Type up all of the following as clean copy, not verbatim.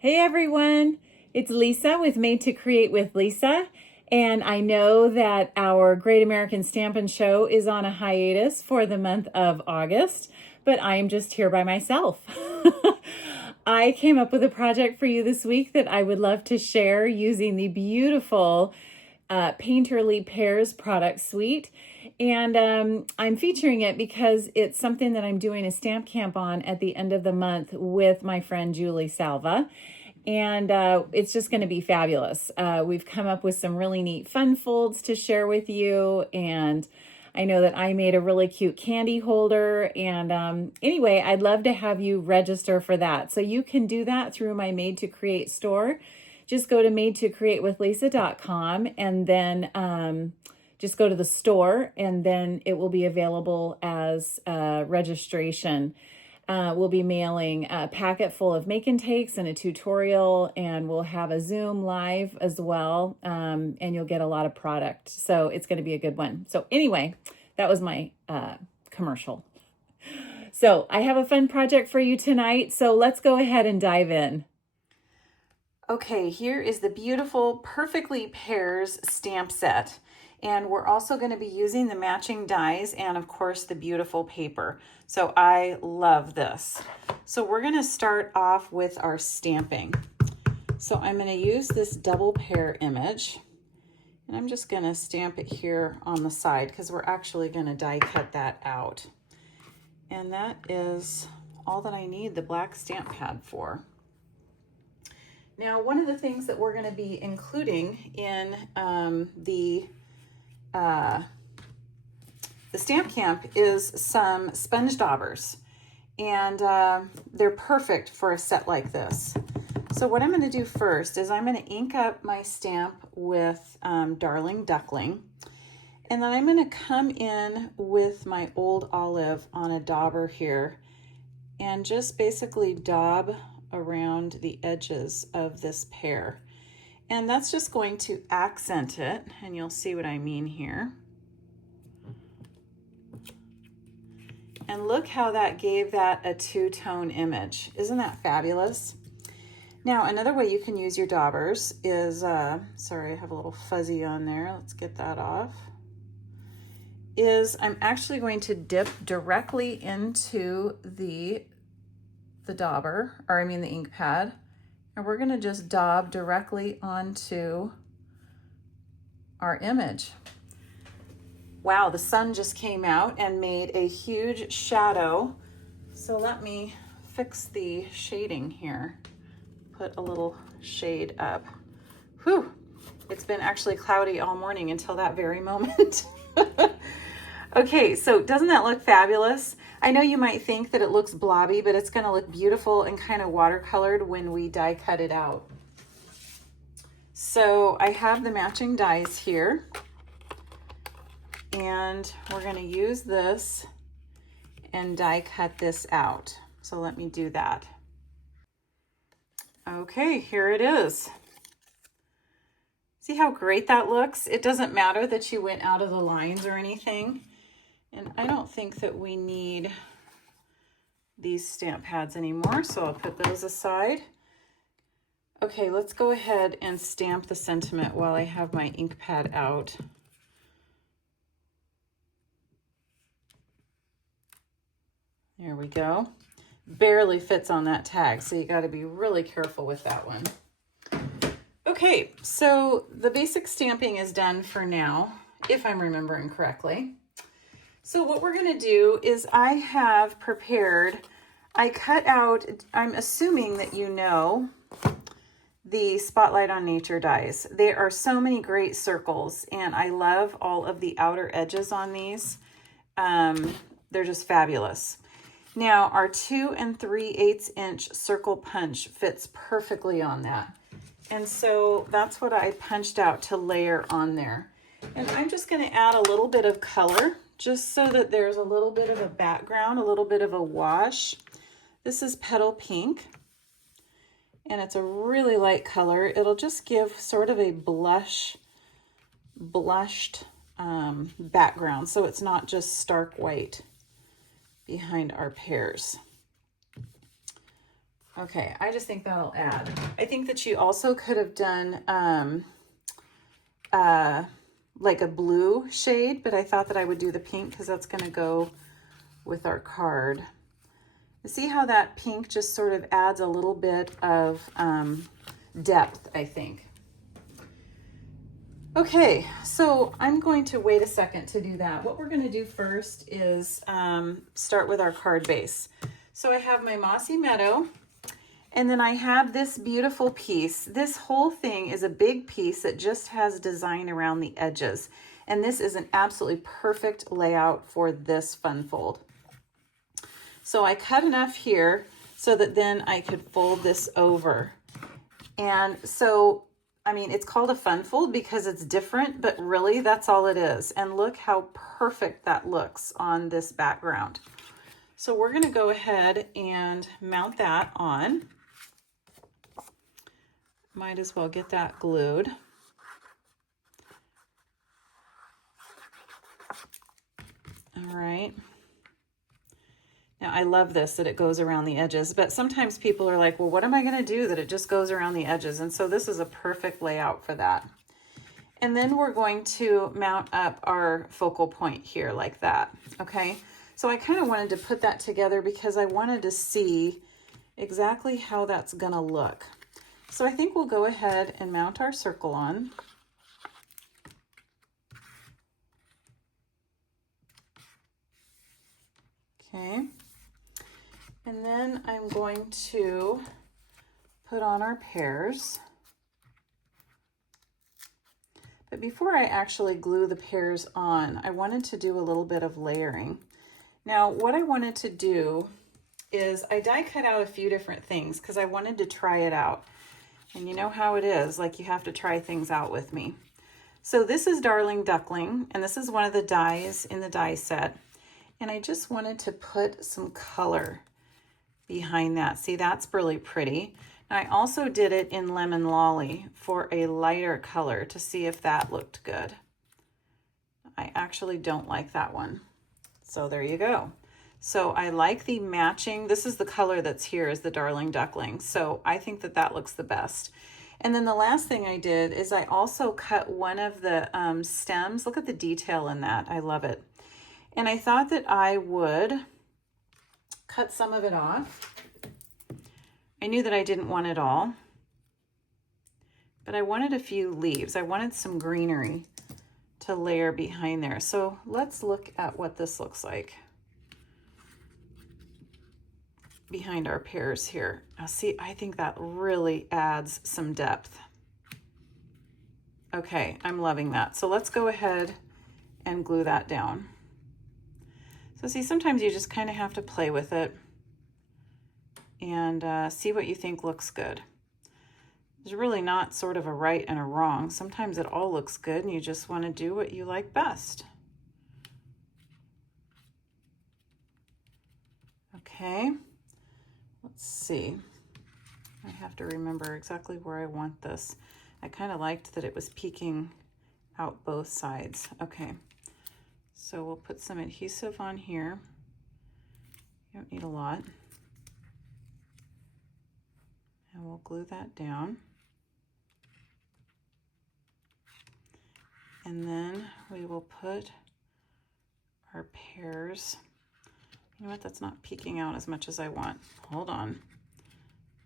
Hey everyone, it's Lisa with Made to Create with Lisa, and I know that our Great American Stampin' Show is on a hiatus for the month of August, but I am just here by myself. I came up with a project for you this week that I would love to share using the beautiful Painterly Pears product suite. And I'm featuring it because it's something that I'm doing a stamp camp on at the end of the month with my friend Julie Salva. And it's just going to be fabulous. We've come up with some really neat fun folds to share with you. And I know that I made a really cute candy holder. And anyway, I'd love to have you register for that. So you can do that through my Made to Create store. Just go to madetocreatewithlisa.com and then just go to the store, and then it will be available as registration. We'll be mailing a packet full of make and takes and a tutorial, and we'll have a Zoom live as well, and you'll get a lot of product. So it's going to be a good one. So anyway, that was my commercial. So I have a fun project for you tonight. So let's go ahead and dive in. Okay, here is the beautiful Perfectly Pears stamp set. And we're also going to be using the matching dies and of course the beautiful paper. So I love this. So we're going to start off with our stamping. So I'm going to use this double pear image, and I'm just going to stamp it here on the side because we're actually going to die cut that out. And that is all that I need the black stamp pad for. Now, one of the things that we're going to be including in the stamp camp is some sponge daubers, and they're perfect for a set like this. So what I'm going to do first is I'm going to ink up my stamp with Darling Duckling, and then I'm going to come in with my Old Olive on a dauber here and just basically daub around the edges of this pear. And that's just going to accent it, and you'll see what I mean here. And look how that gave that a two-tone image. Isn't that fabulous? Now, another way you can use your daubers is, sorry, I have a little fuzzy on there. Let's get that off. Is I'm actually going to dip directly into the dauber, or I mean the ink pad, and we're going to just daub directly onto our image. Wow, the sun just came out and made a huge shadow. So let me fix the shading here. Put a little shade up. Whew, it's been actually cloudy all morning until that very moment. Okay, so doesn't that look fabulous? I know you might think that it looks blobby, but it's going to look beautiful and kind of watercolored when we die cut it out. So I have the matching dies here, and we're going to use this and die cut this out. So let me do that. Okay, here it is. See how great that looks? It doesn't matter that you went out of the lines or anything. And I don't think that we need these stamp pads anymore, so I'll put those aside. Okay, let's go ahead and stamp the sentiment while I have my ink pad out. There we go. Barely fits on that tag, so you got to be really careful with that one. Okay, so the basic stamping is done for now, if I'm remembering correctly. So what we're going to do is I have prepared, I cut out, I'm assuming that you know, the Spotlight on Nature dies. There are so many great circles, and I love all of the outer edges on these. They're just fabulous. Now, our 2 3/8 inch circle punch fits perfectly on that. And so that's what I punched out to layer on there. And I'm just going to add a little bit of color, just so that there's a little bit of a background, a little bit of a wash. This is Petal Pink, and it's a really light color. It'll just give sort of a blushed background, so it's not just stark white behind our pears. Okay, I just think that'll add. I think that you also could have done like a blue shade, but I thought that I would do the pink because that's going to go with our card. See how that pink just sort of adds a little bit of depth, I think. Okay, so I'm going to wait a second to do that. What we're going to do first is start with our card base. So I have my Mossy Meadow, and then I have this beautiful piece. This whole thing is a big piece that just has design around the edges. And this is an absolutely perfect layout for this fun fold. So I cut enough here so that then I could fold this over. And so, I mean, it's called a fun fold because it's different, but really that's all it is. And look how perfect that looks on this background. So we're going to go ahead and mount that on. Might as well get that glued. All right. Now I love this, that it goes around the edges, but sometimes people are like, well, what am I going to do that it just goes around the edges? And so this is a perfect layout for that. And then we're going to mount up our focal point here like that. Okay. So I kind of wanted to put that together because I wanted to see exactly how that's going to look. So I think we'll go ahead and mount our circle on. Okay. And then I'm going to put on our pears. But before I actually glue the pears on, I wanted to do a little bit of layering. Now, what I wanted to do is I die cut out a few different things because I wanted to try it out. And you know how it is, like you have to try things out with me. So this is Darling Duckling, and this is one of the dies in the die set. And I just wanted to put some color behind that. See, that's really pretty. And I also did it in Lemon Lolly for a lighter color to see if that looked good. I actually don't like that one. So there you go. So I like the matching. This is the color that's here is the Darling Duckling. So I think that that looks the best. And then the last thing I did is I also cut one of the stems. Look at the detail in that. I love it. And I thought that I would cut some of it off. I knew that I didn't want it all, but I wanted a few leaves. I wanted some greenery to layer behind there. So let's look at what this looks like behind our pears here. Now see, I think that really adds some depth. Okay, I'm loving that. So let's go ahead and glue that down. So see, sometimes you just kind of have to play with it and see what you think looks good. There's really not sort of a right and a wrong. Sometimes it all looks good and you just want to do what you like best. Okay, let's see. I have to remember exactly where I want this. I kind of liked that it was peeking out both sides. Okay. So we'll put some adhesive on here. You don't need a lot. And we'll glue that down. And then we will put our pears. You know what, that's not peeking out as much as I want. Hold on.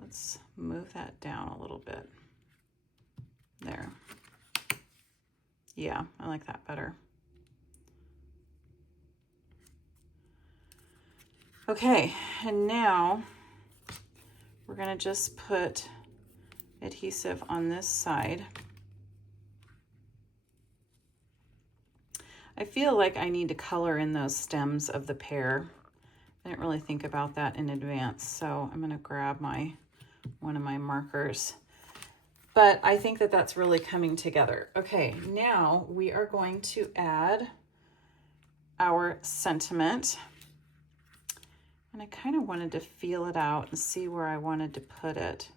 Let's move that down a little bit. There. Yeah, I like that better. Okay, and now we're going to just put adhesive on this side. I feel like I need to color in those stems of the pear. I didn't really think about that in advance, so I'm going to grab one of my markers. But I think that that's really coming together. Okay, now we are going to add our sentiment. And I kind of wanted to feel it out and see where I wanted to put it.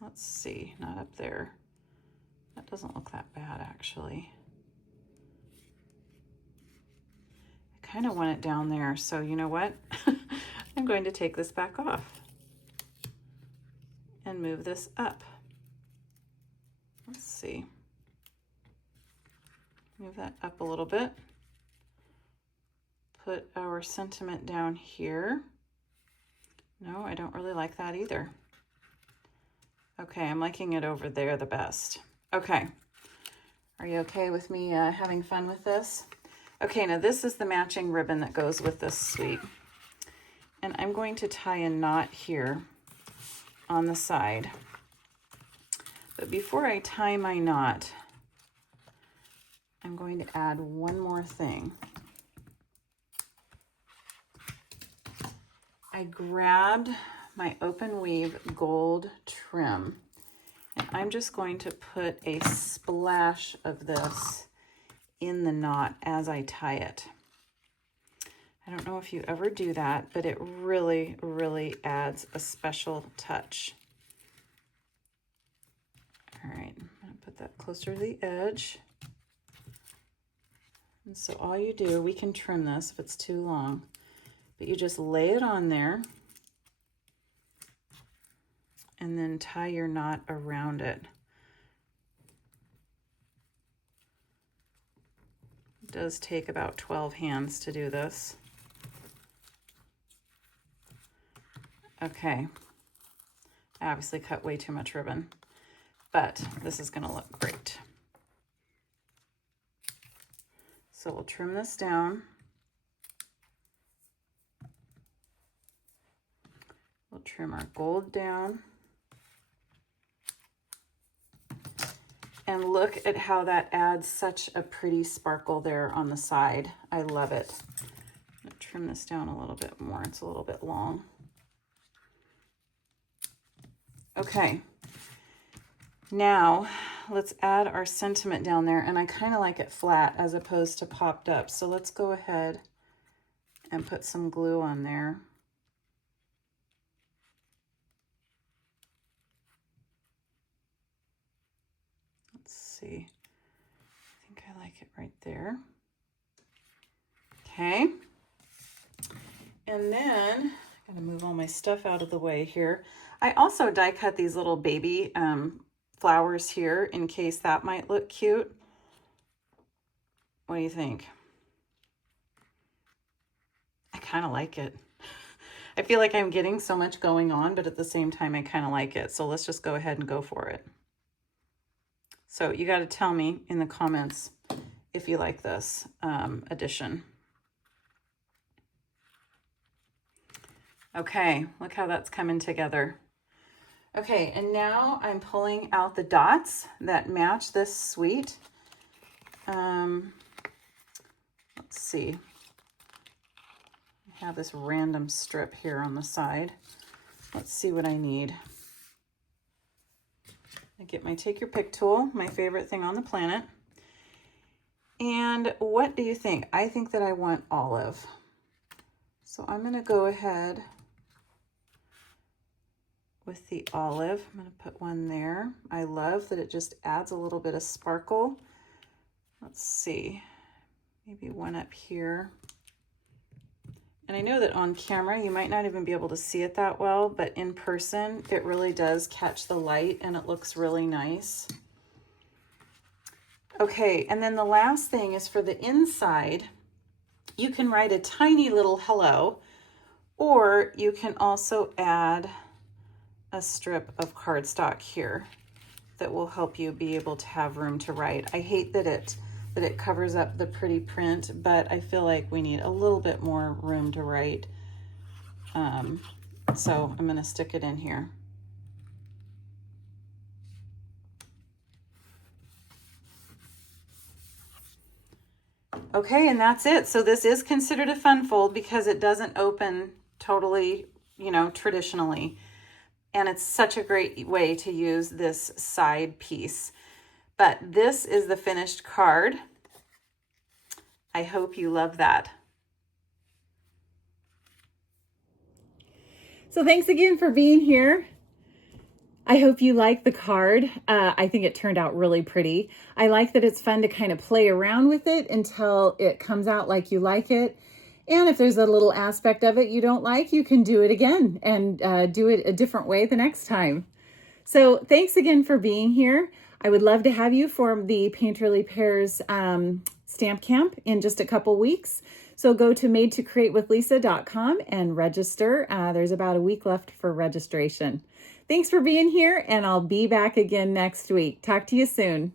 Let's see, not up there. That doesn't look that bad, actually. I kind of want it down there, so you know what? I'm going to take this back off and move this up. Let's see. Move that up a little bit. Put our sentiment down here. No, I don't really like that either. Okay, I'm liking it over there the best. Okay, are you okay with me having fun with this? Okay, now this is the matching ribbon that goes with this suite. And I'm going to tie a knot here on the side. But before I tie my knot, I'm going to add one more thing. I grabbed my open weave gold trim, and I'm just going to put a splash of this in the knot as I tie it. I don't know if you ever do that, but it really, really adds a special touch. All right, I'm gonna put that closer to the edge. And so all you do, we can trim this if it's too long, but you just lay it on there and then tie your knot around it. It does take about 12 hands to do this. Okay, I obviously cut way too much ribbon, but this is gonna look great. So we'll trim this down. We'll trim our gold down. And look at how that adds such a pretty sparkle there on the side. I love it. I'm gonna trim this down a little bit more. It's a little bit long. Okay, now let's add our sentiment down there, and I kind of like it flat as opposed to popped up. So let's go ahead and put some glue on there. Let's see, I think I like it right there. Okay, and then I'm gonna move all my stuff out of the way here. I also die cut these little baby flowers here in case that might look cute. What do you think? I kind of like it. I feel like I'm getting so much going on, but at the same time, I kind of like it. So let's just go ahead and go for it. So you got to tell me in the comments if you like this addition. Okay, look how that's coming together. Okay, and now I'm pulling out the dots that match this suite. Let's see. I have this random strip here on the side. Let's see what I need. I get my take your pick tool, my favorite thing on the planet. And what do you think? I think that I want olive. So I'm gonna go ahead with the olive. I'm going to put one there. I love that it just adds a little bit of sparkle. Let's see, maybe one up here. And I know that on camera you might not even be able to see it that well, but in person it really does catch the light and it looks really nice. Okay, and then the last thing is for the inside. You can write a tiny little hello, or you can also add a strip of cardstock here that will help you be able to have room to write. I hate that it covers up the pretty print, but I feel like we need a little bit more room to write. So I'm gonna stick it in here. Okay, and that's it. So this is considered a fun fold because it doesn't open totally, you know, traditionally. And it's such a great way to use this side piece. But this is the finished card. I hope you love that. So thanks again for being here. I hope you like the card. I think it turned out really pretty. I like that it's fun to kind of play around with it until it comes out like you like it. And if there's a little aspect of it you don't like, you can do it again and do it a different way the next time. So thanks again for being here. I would love to have you for the Painterly Pears stamp camp in just a couple weeks. So go to madetocreatewithlisa.com and register. There's about a week left for registration. Thanks for being here, and I'll be back again next week. Talk to you soon.